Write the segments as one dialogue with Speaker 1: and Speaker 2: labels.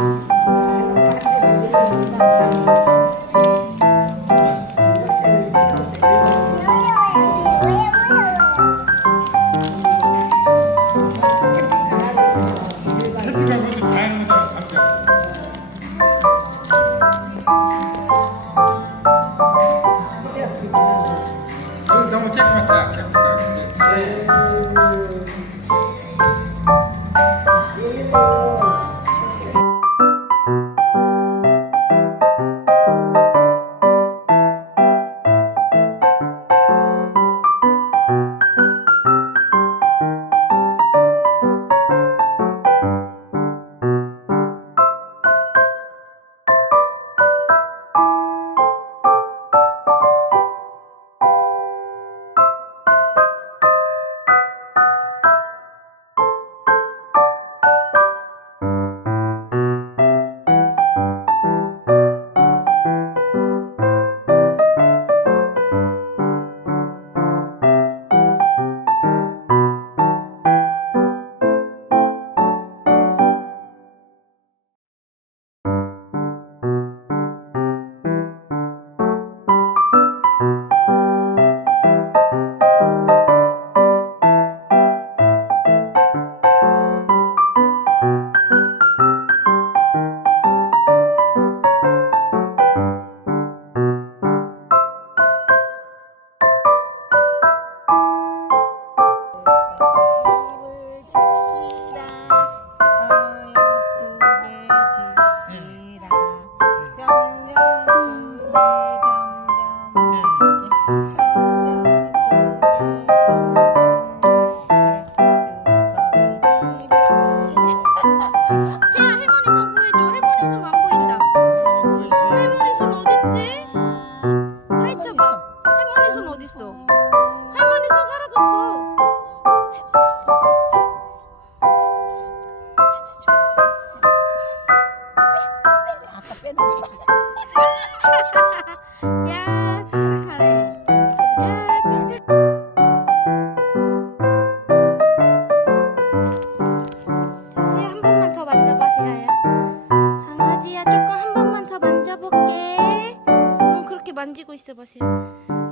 Speaker 1: 嗯。
Speaker 2: पैसा पैसा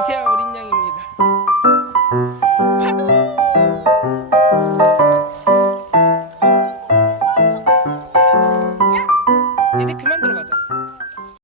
Speaker 1: 이세아 어린 양입니다.